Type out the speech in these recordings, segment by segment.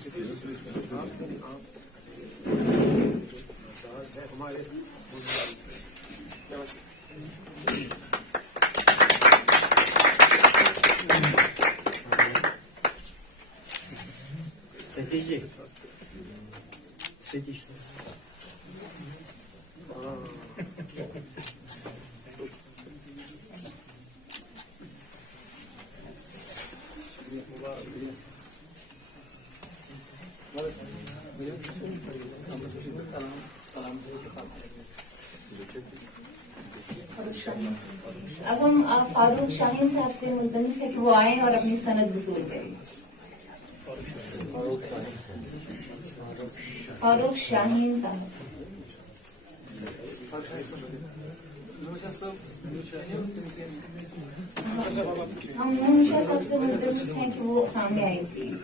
साहस है हमारे सतीश जी, सतीश अब हम फारूक शाहीन साहब से मुल्तमिस है कि वो आए और अपनी सनद वसूल करें। फारूक शाहीन साहब। हम नूशा साहब से मुल्तमिस हैं कि वो सामने आए प्लीज।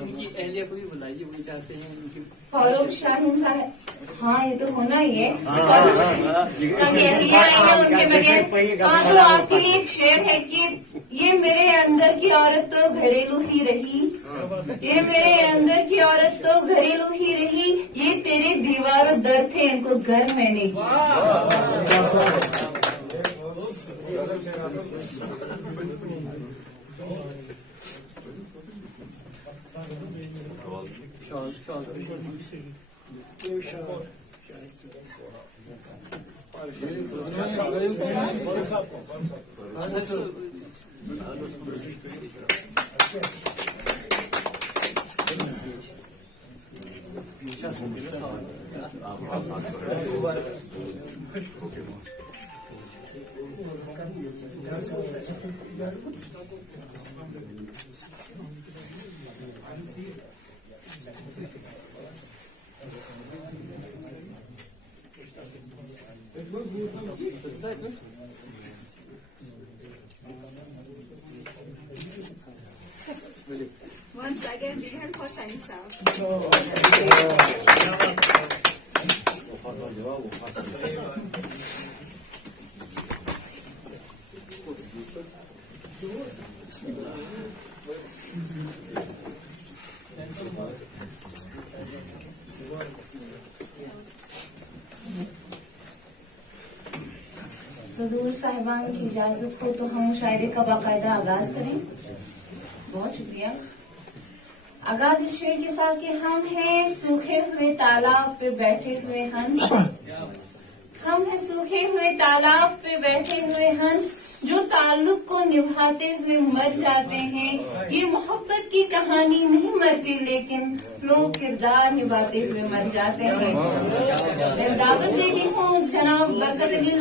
उनकी अहलिया को भी बुलाइए, वही चाहते हैं उनकी। फारूक शाहीन साहब, हाँ ये तो होना ही है। उनके बगैर हाँ, तो आपके लिए एक शेर है कि ये मेरे अंदर की औरत तो घरेलू ही रही, ये मेरे अंदर की औरत तो घरेलू ही रही, ये तेरे दीवारों दर थे इनको घर में नहीं। Once again, big hand for Shaheen Saab. सदूर साहिबान की इजाजत हो तो हम मुशायरे का बाकायदा आगाज करें। बहुत शुक्रिया। आगाज इस शेर के साथ कि हम हैं सूखे हुए तालाब पे बैठे हुए हंस, हम हैं सूखे हुए तालाब पे बैठे हुए हंस, जो ताल्लुक को निभाते हुए मर जाते हैं। ये मोहब्बत की कहानी नहीं मरती, लेकिन लोग किरदार निभाते हुए मर जाते हैं। मैं दावत देती हूँ जनाब बरकत अली